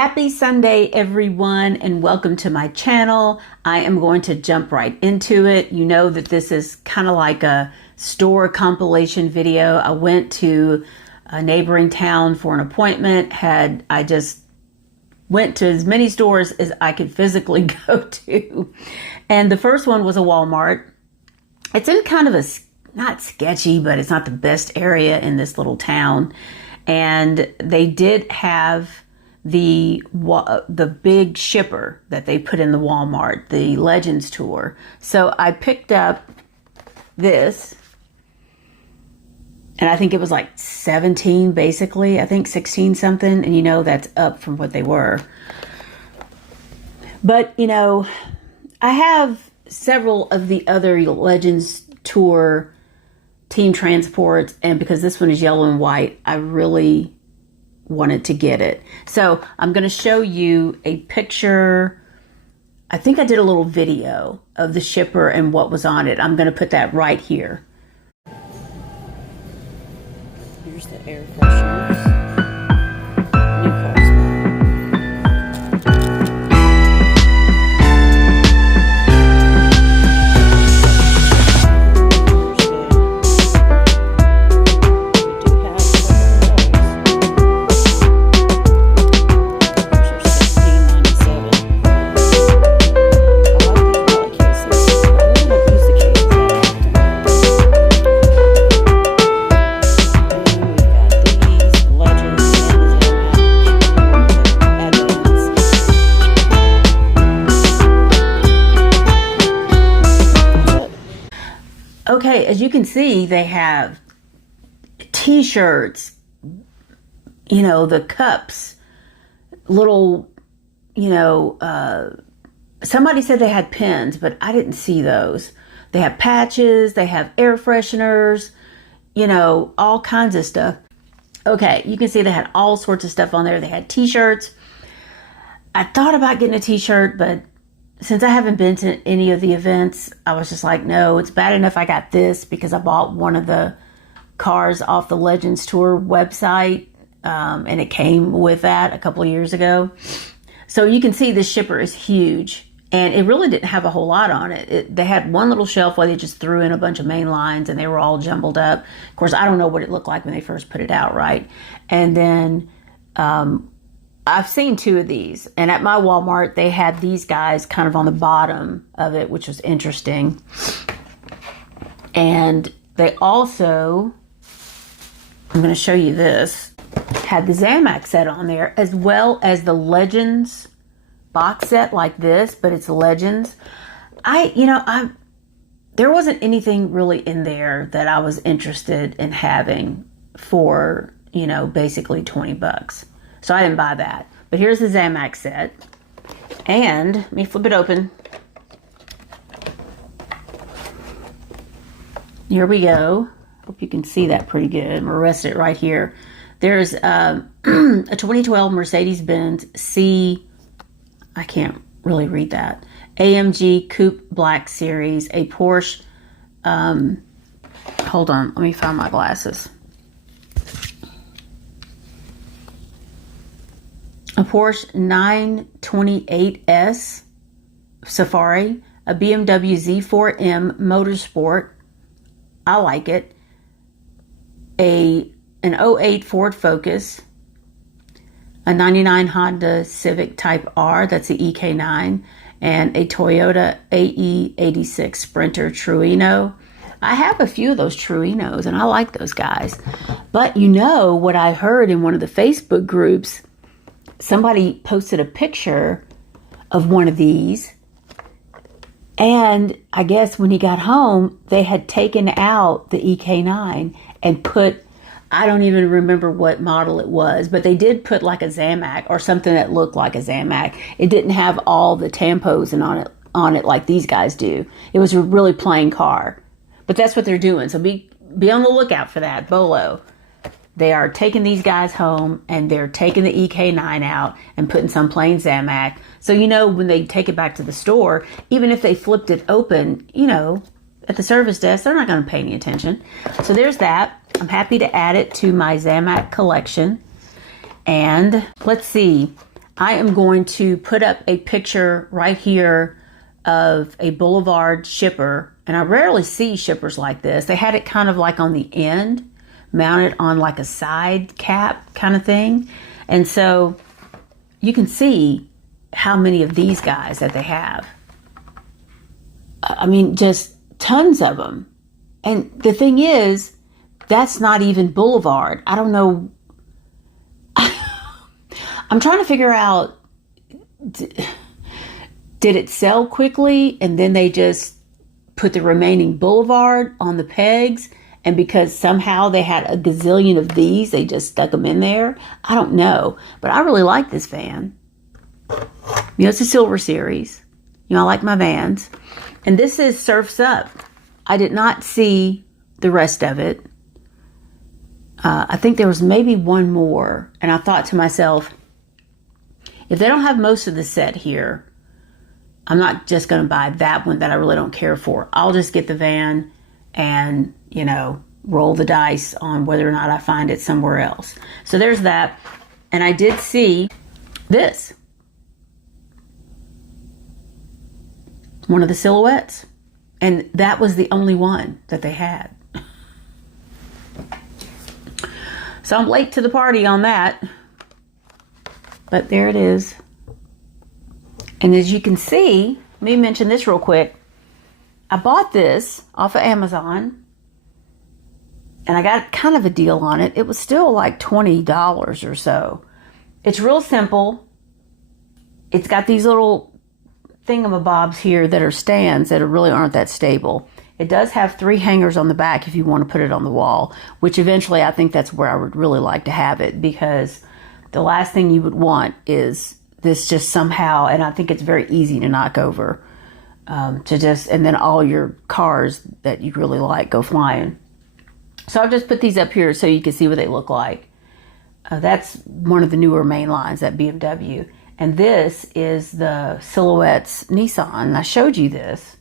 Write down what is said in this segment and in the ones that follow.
Happy Sunday, everyone, and welcome to my channel. I am going to jump right into it. You know that this is kind of like a store compilation video. I went to a neighboring town for an appointment. I just went to as many stores as I could physically go to. And the first one was a Walmart. It's in kind of a, not sketchy, but it's not the best area in this little town. And they did have the big shipper that they put in the Walmart, the Legends tour. So I picked up this, and I think it was like 17 basically, I think 16 something, and you know that's up from what they were. But you know, I have several of the other Legends tour team transports, and because this one is yellow and white, I really wanted to get it. So I'm going to show you a picture. I think I did a little video of the shipper and what was on it. I'm going to put that right here. Here's the air fresheners. New car Okay, as you can see, they have t-shirts, you know, the cups, little, you know, somebody said they had pins, but I didn't see those. They have patches, they have air fresheners, you know, all kinds of stuff. Okay, you can see they had all sorts of stuff on there. They had t-shirts. I thought about getting a t-shirt, but since I haven't been to any of the events, I was just like, no, it's bad enough I got this because I bought one of the cars off the Legends Tour website, and it came with that a couple of years ago. So you can see this shipper is huge, and it really didn't have a whole lot on it. They had one little shelf where they just threw in a bunch of main lines, and they were all jumbled up. Of course, I don't know what it looked like when they first put it out, right? And then I've seen two of these, and at my Walmart, they had these guys kind of on the bottom of it, which was interesting. And they also, I'm going to show you this, had the Zamac set on there, as well as the Legends box set like this, but it's Legends. There wasn't anything really in there that I was interested in having for, you know, basically 20 bucks. So I didn't buy that. But here's the Zamac set. And let me flip it open. Here we go. Hope you can see that pretty good. I'm going to rest it right here. There's a 2012 Mercedes-Benz C, I can't really read that, AMG Coupe Black Series, a Porsche, hold on, let me find my glasses. A Porsche 928S Safari, a BMW Z4M Motorsport, I like it, an 08 Ford Focus, a 99 Honda Civic Type R, that's the EK9, and a Toyota AE86 Sprinter Truino. I have a few of those Truinos, and I like those guys. But you know what I heard in one of the Facebook groups, somebody posted a picture of one of these, and I guess when he got home, they had taken out the EK9 and put, I don't even remember what model it was, but they did put like a Zamac or something that looked like a Zamac. It didn't have all the tampos on it like these guys do. It was a really plain car, but that's what they're doing. So be on the lookout for that, Bolo. They are taking these guys home, and they're taking the EK9 out and putting some plain Zamac. So, you know, when they take it back to the store, even if they flipped it open, you know, at the service desk, they're not going to pay any attention. So there's that. I'm happy to add it to my Zamac collection. And let's see. I am going to put up a picture right here of a Boulevard shipper. And I rarely see shippers like this. They had it kind of like on the end, mounted on like a side cap kind of thing. And so you can see how many of these guys that they have. I mean, just tons of them. And the thing is, that's not even Boulevard. I don't know. I'm trying to figure out, did it sell quickly and then they just put the remaining Boulevard on the pegs? And because somehow they had a gazillion of these, they just stuck them in there? I don't know. But I really like this van. You know, it's a silver series. You know, I like my vans. And this is Surf's Up. I did not see the rest of it. I think there was maybe one more. And I thought to myself, if they don't have most of the set here, I'm not just going to buy that one that I really don't care for. I'll just get the van and, you know, roll the dice on whether or not I find it somewhere else. So there's that. And I did see this. One of the silhouettes. And that was the only one that they had. So I'm late to the party on that. But there it is. And as you can see, let me mention this real quick. I bought this off of Amazon. And I got kind of a deal on it. It was still like $20 or so. It's real simple. It's got these little thingamabobs here that are stands that really aren't that stable. It does have 3 hangers on the back if you want to put it on the wall, which eventually I think that's where I would really like to have it, because the last thing you would want is this just somehow, and I think it's very easy to knock over, and then all your cars that you really like go flying. So I've just put these up here so you can see what they look like. That's one of the newer main lines at BMW. And this is the Silhouettes Nissan. And I showed you this.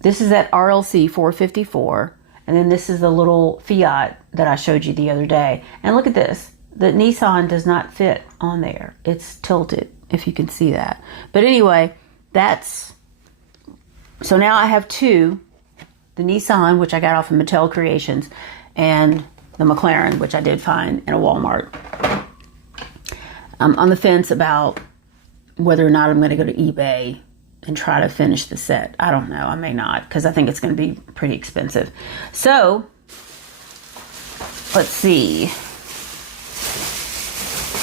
This is that RLC 454. And then this is the little Fiat that I showed you the other day. And look at this. The Nissan does not fit on there. It's tilted, if you can see that. But anyway, so now I have 2. The Nissan, which I got off of Mattel Creations, and the McLaren, which I did find in a Walmart. I'm on the fence about whether or not I'm going to go to eBay and try to finish the set. I don't know. I may not, because I think it's going to be pretty expensive. So, let's see.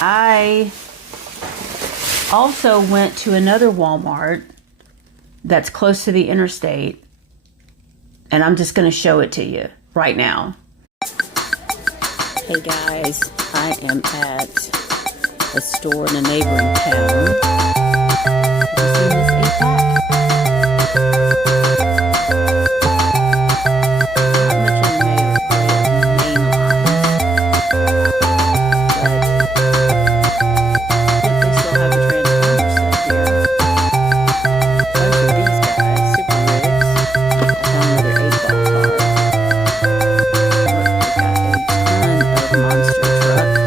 I also went to another Walmart that's close to the interstate, and I'm just going to show it to you right now. Hey guys, I am at a store in a neighboring town. Have you seen this 8-pack? Not much in the main lines, but I think they still have a Transformer set here. Both of these guys, Super Rigs, another 8-ball car. Look, they got a ton of monster trucks.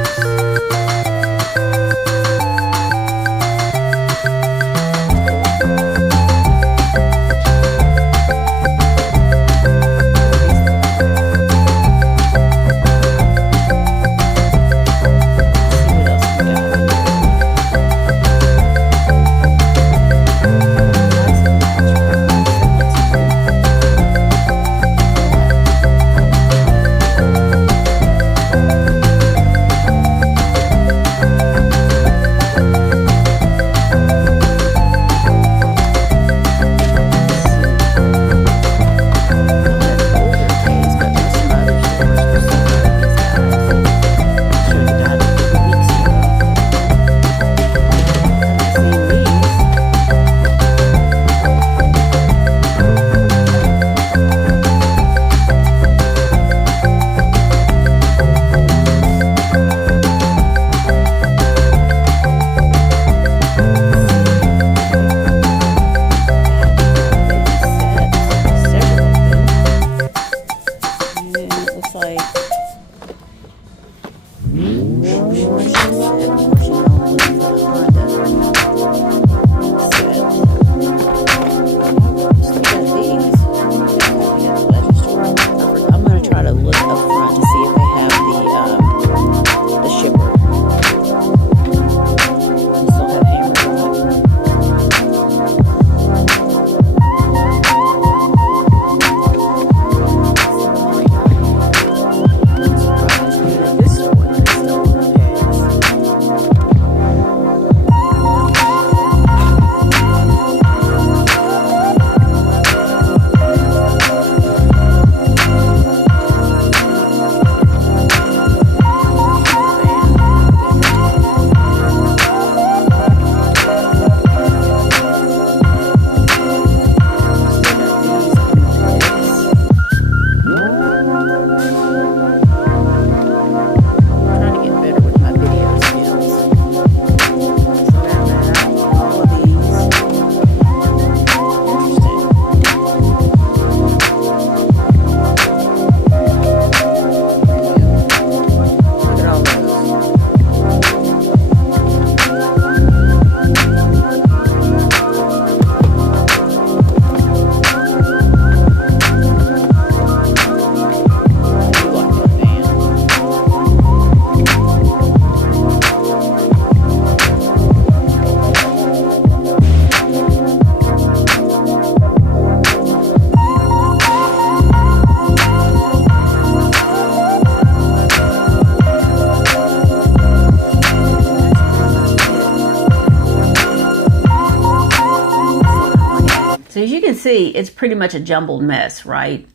can see, it's pretty much a jumbled mess, right?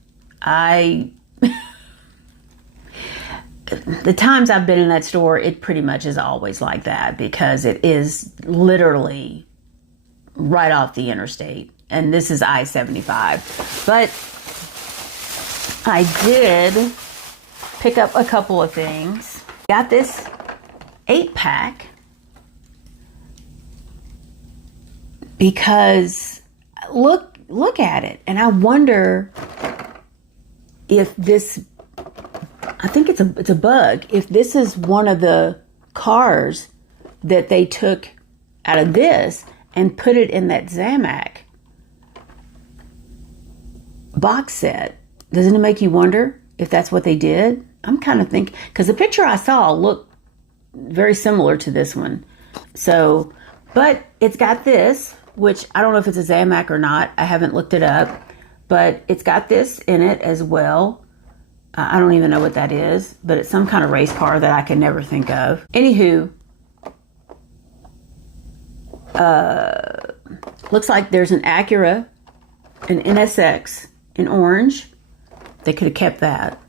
The times I've been in that store, it pretty much is always like that because it is literally right off the interstate. And this is I-75. But I did pick up a couple of things. Got this 8-pack because look at it. And I wonder if this, I think it's a bug. If this is one of the cars that they took out of this and put it in that Zamac box set. Doesn't it make you wonder if that's what they did? I'm kind of thinking, because the picture I saw looked very similar to this one. So, but it's got this, which I don't know if it's a Zamac or not. I haven't looked it up, but it's got this in it as well. I don't even know what that is, but it's some kind of race car that I can never think of. Anywho, looks like there's an Acura, an NSX in orange. They could have kept that.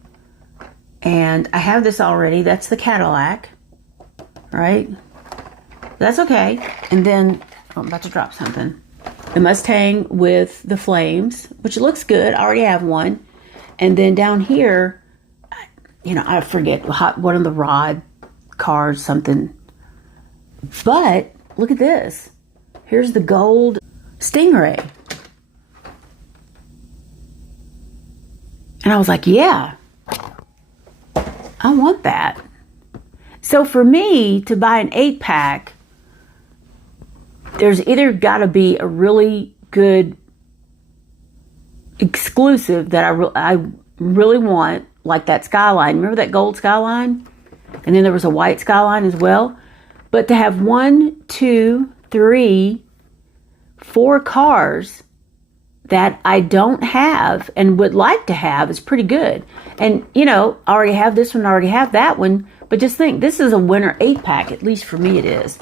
And I have this already. That's the Cadillac, right? That's okay. And then, oh, I'm about to drop something. The Mustang with the flames, which looks good. I already have one. And then down here, you know, I forget one of the Rod cars, something. But look at this. Here's the gold Stingray. And I was like, yeah, I want that. So for me to buy an 8-pack, there's either got to be a really good exclusive that I really want, like that Skyline. Remember that gold Skyline? And then there was a white Skyline as well. But to have 1, 2, 3, 4 cars that I don't have and would like to have is pretty good. And, you know, I already have this one, I already have that one. But just think, this is a winner 8-pack, at least for me it is.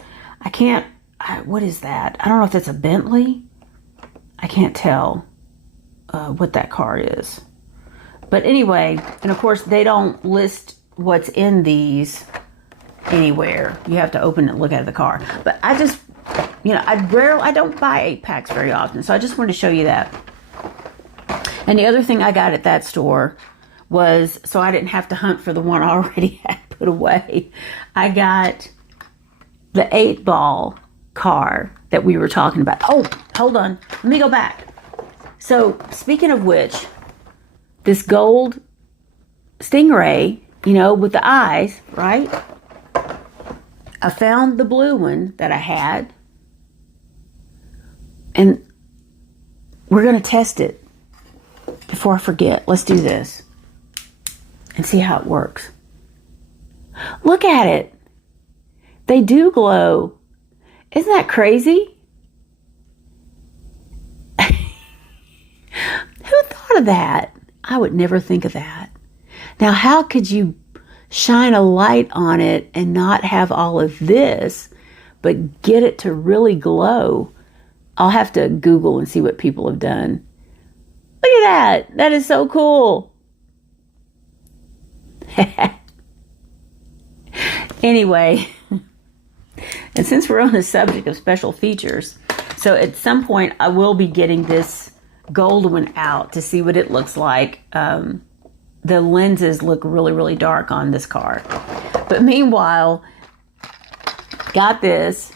What is that? I don't know if it's a Bentley. I can't tell what that car is. But anyway, and of course, they don't list what's in these anywhere. You have to open it and look at the car. But I just, you know, I don't buy 8-packs very often. So I just wanted to show you that. And the other thing I got at that store was, so I didn't have to hunt for the one I already had put away, I got the 8-ball car that we were talking about. Oh, hold on. Let me go back. So speaking of which, this gold Stingray, you know, with the eyes, right? I found the blue one that I had. And we're going to test it before I forget. Let's do this and see how it works. Look at it. They do glow. Isn't that crazy? Who thought of that? I would never think of that. Now, how could you shine a light on it and not have all of this, but get it to really glow? I'll have to Google and see what people have done. Look at that. That is so cool. Anyway, and since we're on the subject of special features, so at some point I will be getting this gold one out to see what it looks like. The lenses look really, really dark on this car. But meanwhile, got this.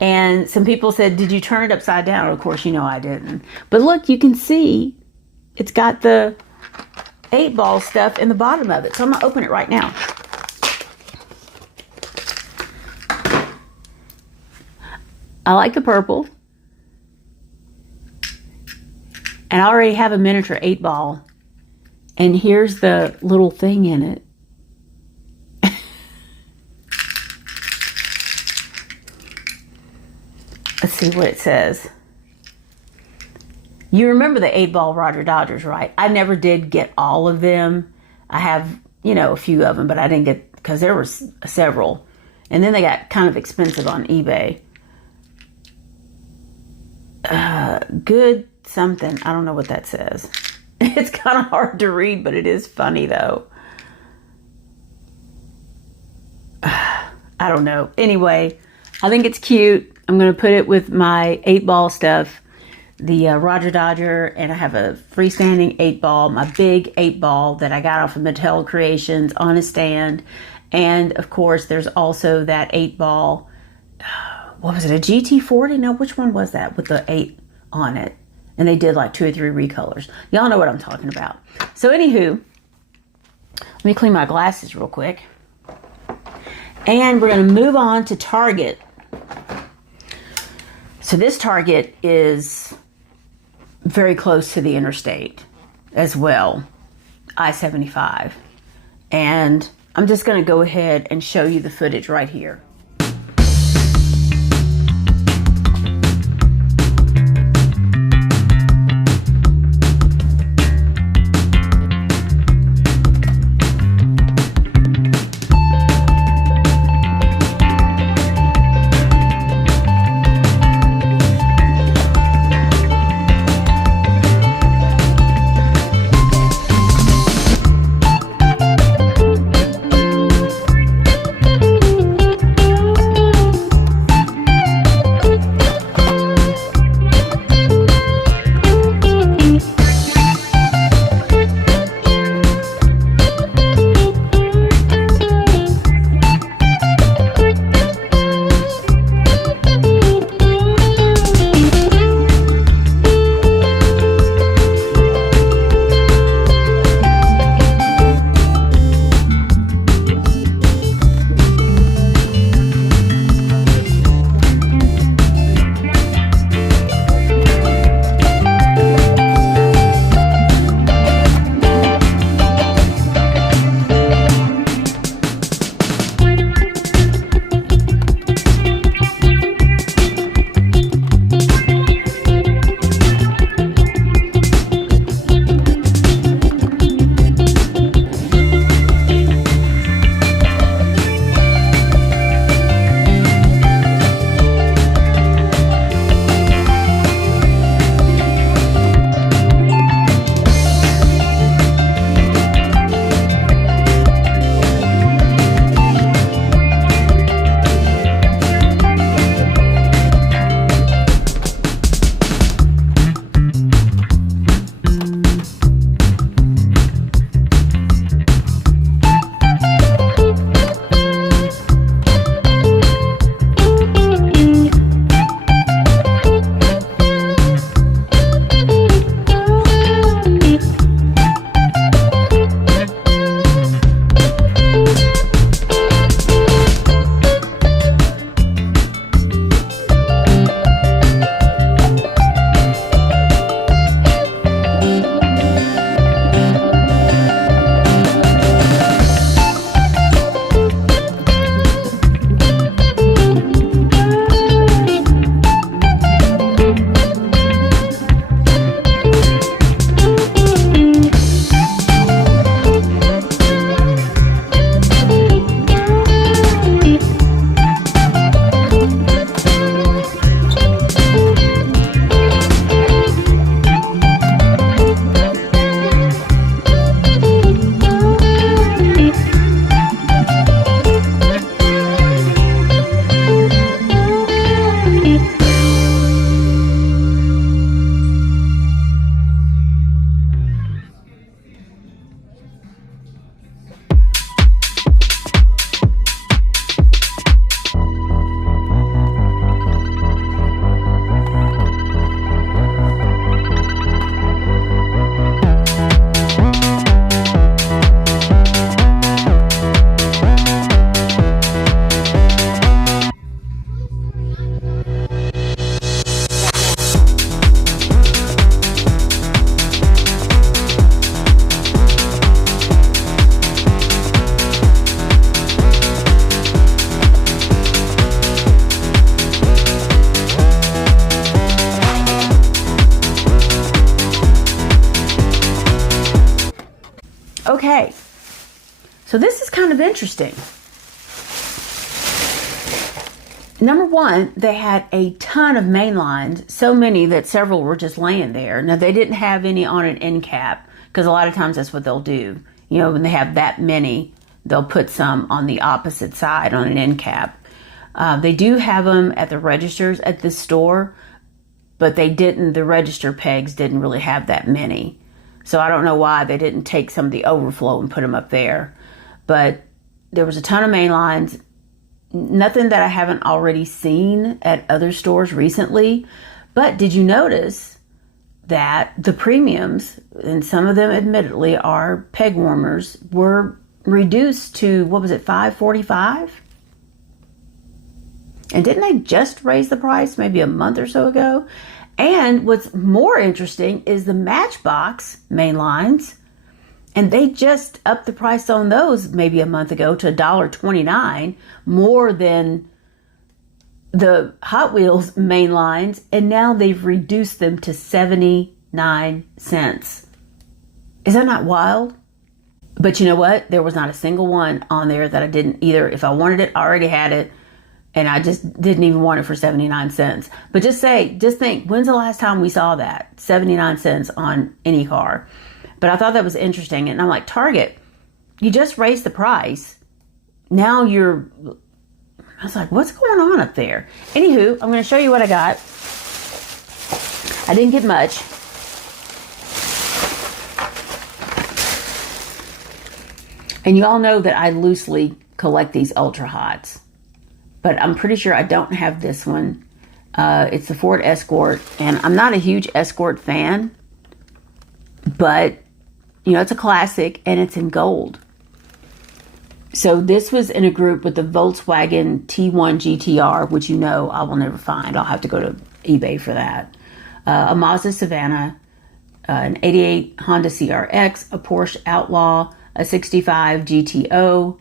And some people said, did you turn it upside down? Of course, you know I didn't. But look, you can see it's got the 8-ball stuff in the bottom of it. So I'm going to open it right now. I like the purple. And I already have a miniature 8-ball. And here's the little thing in it. Let's see what it says. You remember the 8-ball Roger Dodgers, right? I never did get all of them. I have, you know, a few of them, but I didn't get, because there were several. And then they got kind of expensive on eBay. Good something. I don't know what that says. It's kind of hard to read, but it is funny though. I don't know. Anyway, I think it's cute. I'm going to put it with my 8-ball stuff, the Roger Dodger, and I have a freestanding 8-ball, my big 8-ball that I got off of Mattel Creations on a stand. And of course, there's also that 8-ball, what was it, a GT40? No, which one was that with the 8 on it? And they did like 2 or 3 recolors. Y'all know what I'm talking about. So anywho, let me clean my glasses real quick. And we're going to move on to Target. So this Target is very close to the interstate as well, I-75. And I'm just going to go ahead and show you the footage right here. Okay, so this is kind of interesting. Number one, they had a ton of main lines, so many that several were just laying there. Now, they didn't have any on an end cap, because a lot of times that's what they'll do. You know, when they have that many, they'll put some on the opposite side on an end cap. They do have them at the registers at this store, but the register pegs didn't really have that many. So I don't know why they didn't take some of the overflow and put them up there. But there was a ton of main lines. Nothing that I haven't already seen at other stores recently. But did you notice that the premiums, and some of them admittedly are peg warmers, were reduced to, what was it, $5.45? And didn't they just raise the price maybe a month or so ago? And what's more interesting is the Matchbox main lines. And they just upped the price on those maybe a month ago to $1.29, more than the Hot Wheels main lines. And now they've reduced them to 79 cents. Is that not wild? But you know what? There was not a single one on there that I didn't either. If I wanted it, I already had it. And I just didn't even want it for 79 cents. But just think, when's the last time we saw that? 79 cents on any car. But I thought that was interesting. And I'm like, Target, you just raised the price. Now I was like, what's going on up there? Anywho, I'm going to show you what I got. I didn't get much. And you all know that I loosely collect these Ultra Hots. But I'm pretty sure I don't have this one. It's the Ford Escort. And I'm not a huge Escort fan. But, you know, it's a classic and it's in gold. So this was in a group with the Volkswagen T1 GTR, which you know I will never find. I'll have to go to eBay for that. A Mazda Savannah, an 88 Honda CRX, a Porsche Outlaw, a 65 GTO,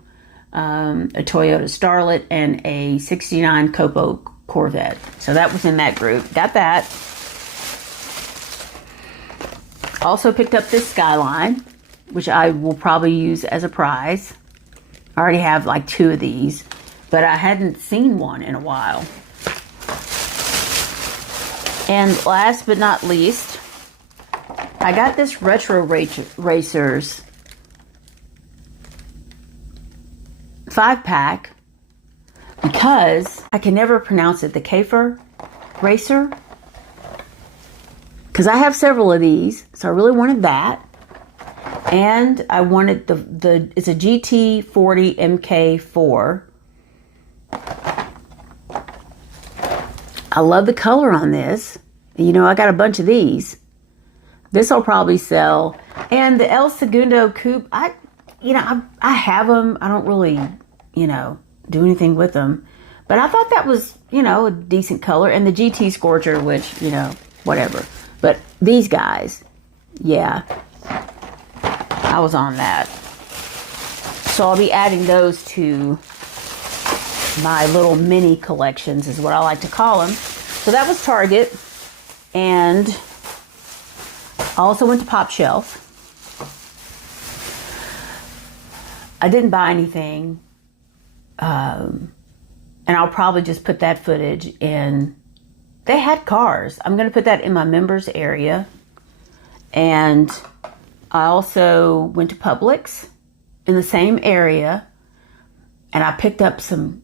a Toyota Starlet, and a 69 Copo Corvette. So that was in that group. Got that. Also picked up this Skyline, which I will probably use as a prize. I already have like 2 of these, but I hadn't seen one in a while. And last but not least, I got this Retro Racers 5-pack because I can never pronounce it. The Käfer Racer. Because I have several of these, so I really wanted that. And I wanted it's a GT40 MK4. I love the color on this. You know, I got a bunch of these. This will probably sell. And the El Segundo Coupe, I have them. I don't really, do anything with them. But I thought that was, a decent color. And the GT Scorcher, which, whatever. But these guys, yeah, I was on that. So I'll be adding those to my little mini collections is what I like to call them. So that was Target. And I also went to Pop Shelf. I didn't buy anything. And I'll probably just put that footage in. They had cars. I'm going to put that in my members area. And I also went to Publix in the same area. And I picked up some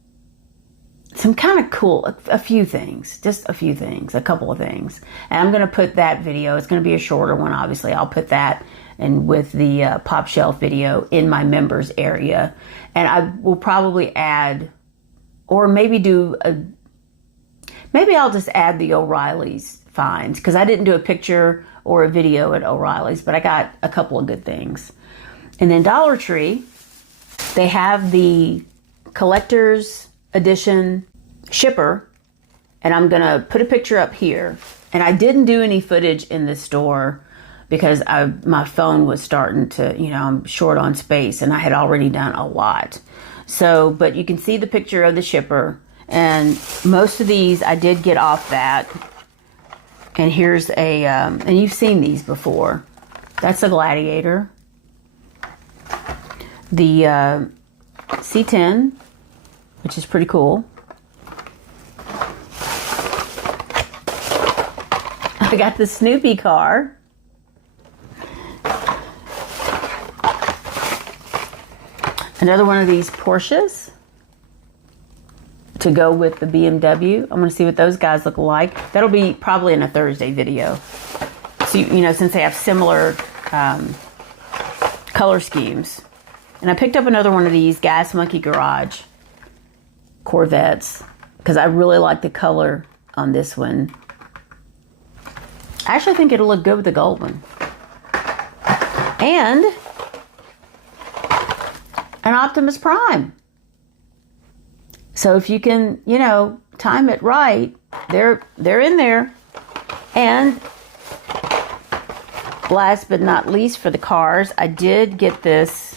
kind of cool, a few things. Just a few things, a couple of things. And I'm going to put that video. It's going to be a shorter one, obviously. I'll put that and with the Pop Shelf video in my members area. And I will probably add, or maybe maybe I'll just add the O'Reilly's finds, because I didn't do a picture or a video at O'Reilly's, but I got a couple of good things. And then Dollar Tree, they have the collector's edition shipper, and I'm going to put a picture up here. And I didn't do any footage in this store because my phone was starting to, I'm short on space, and I had already done a lot. So, but you can see the picture of the shipper. And most of these I did get off that. And here's and you've seen these before. That's a Gladiator. The C10, which is pretty cool. I got the Snoopy car. Another one of these Porsches to go with the BMW. I'm going to see what those guys look like. That'll be probably in a Thursday video. So, you know, since they have similar color schemes. And I picked up another one of these Gas Monkey Garage Corvettes because I really like the color on this one. I actually think it'll look good with the gold one. And an Optimus Prime. So if you can, you know, time it right, they're in there. And last but not least for the cars, I did get this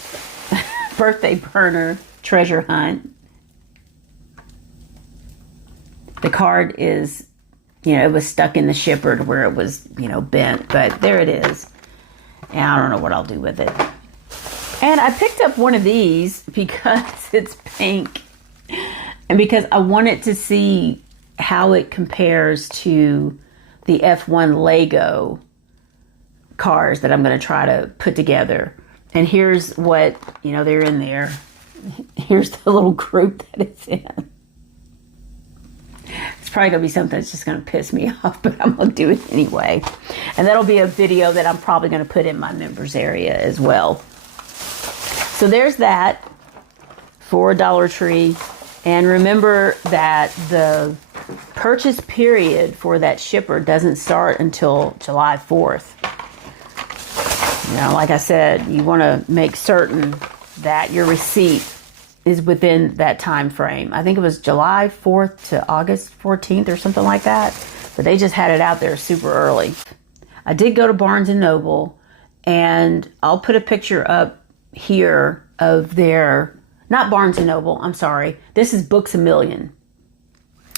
birthday burner treasure hunt. The card is, you know, it was stuck in the shipper to where it was, you know, bent, but there it is. And I don't know what I'll do with it. And I picked up one of these because it's pink and because I wanted to see how it compares to the F1 Lego cars that I'm going to try to put together. And here's what, you know, they're in there. Here's the little group that it's in. It's probably going to be something that's just going to piss me off, but I'm going to do it anyway. And that'll be a video that I'm probably going to put in my members area as well. So there's that for Dollar Tree. And remember that the purchase period for that shipper doesn't start until July 4th. You know, like I said, you want to make certain that your receipt is within that time frame. I think it was July 4th to August 14th or something like that. But they just had it out there super early. I did go to Barnes & Noble, and I'll put a picture up here of their, not Barnes & Noble, I'm sorry. This is Books A Million.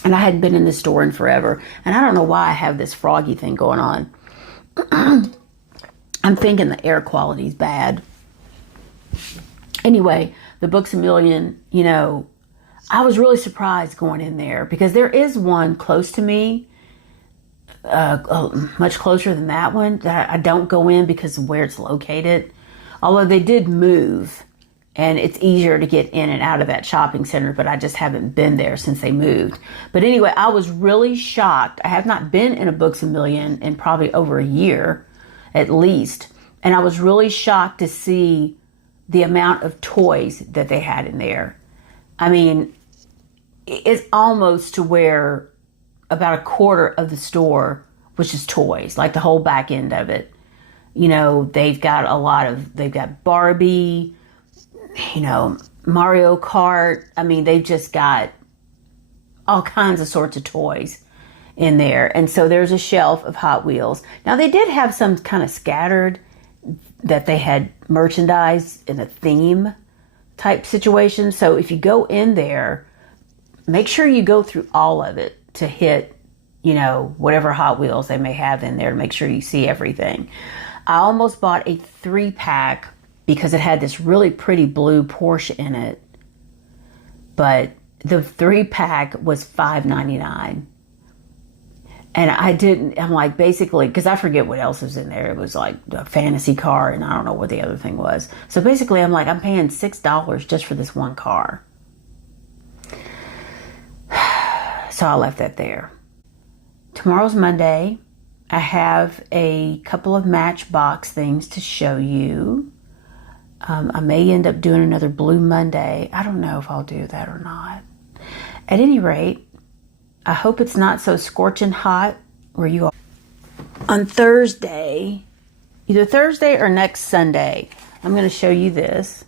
And I hadn't been in this store in forever. And I don't know why I have this froggy thing going on. I'm thinking the air quality is bad. Anyway, the Books A Million, you know, I was really surprised going in there because there is one close to me, much closer than that one, that I don't go in because of where it's located. Although they did move, and it's easier to get in and out of that shopping center, but I just haven't been there since they moved. But anyway, I was really shocked. I have not been in a Books A Million in probably over a year, at least. And I was really shocked to see the amount of toys that they had in there. I mean, it's almost to where about a quarter of the store was just toys, like the whole back end of it. You know, they've got Barbie, you know, Mario Kart. I mean, they've just got all kinds of sorts of toys in there. And so there's a shelf of Hot Wheels. Now, they did have some kind of scattered that they had merchandise in a theme type situation. So if you go in there, make sure you go through all of it to hit, you know, whatever Hot Wheels they may have in there to make sure you see everything. I almost bought a 3-pack because it had this really pretty blue Porsche in it. But the 3-pack was $5.99. And I'm like, basically, because I forget what else was in there. It was like a fantasy car, and I don't know what the other thing was. So basically, I'm like, I'm paying $6 just for this one car. So I left that there. Tomorrow's Monday. I have a couple of Matchbox things to show you. I may end up doing another Blue Monday. I don't know if I'll do that or not. At any rate, I hope it's not so scorching hot where you are. On Thursday, either Thursday or next Sunday, I'm going to show you this.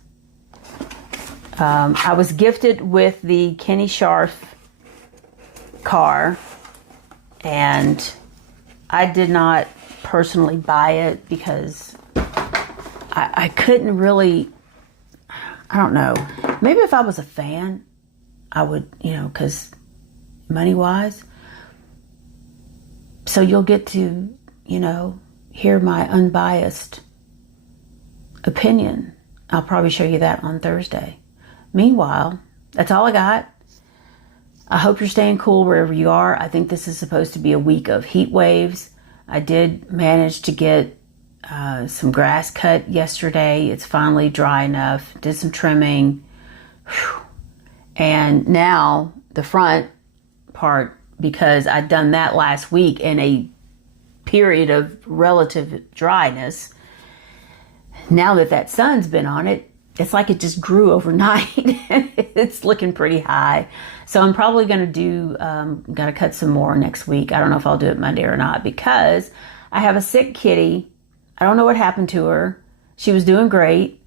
I was gifted with the Kenny Scharf car, and I did not personally buy it because I couldn't really, I don't know. Maybe if I was a fan, I would, you know, because money-wise. So you'll get to, you know, hear my unbiased opinion. I'll probably show you that on Thursday. Meanwhile, that's all I got. I hope you're staying cool wherever you are. I think this is supposed to be a week of heat waves. I did manage to get some grass cut yesterday. It's finally dry enough. Did some trimming. Whew. And now the front part, because I'd done that last week in a period of relative dryness, now that sun's been on it, it's like it just grew overnight. It's looking pretty high. So I'm probably going to do, got to cut some more next week. I don't know if I'll do it Monday or not, because I have a sick kitty. I don't know what happened to her. She was doing great.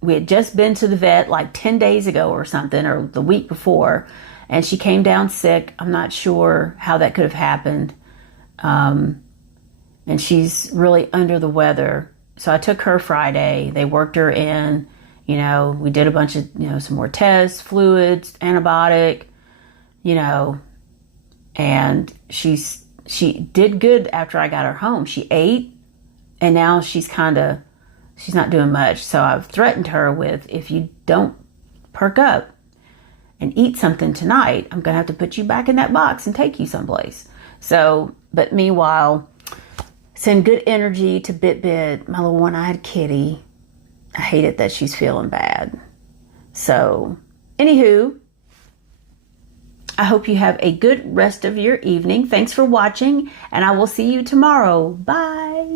We had just been to the vet like 10 days ago or something, or the week before, and she came down sick. I'm not sure how that could have happened. And she's really under the weather. So I took her Friday. They worked her in. You know, we did a bunch of, some more tests, fluids, antibiotic, and she did good after I got her home. She ate, and now she's not doing much. So I've threatened her with, if you don't perk up and eat something tonight, I'm going to have to put you back in that box and take you someplace. So, but meanwhile, send good energy to Bit, my little one-eyed kitty. I hate it that she's feeling bad. So, anywho, I hope you have a good rest of your evening. Thanks for watching, and I will see you tomorrow. Bye.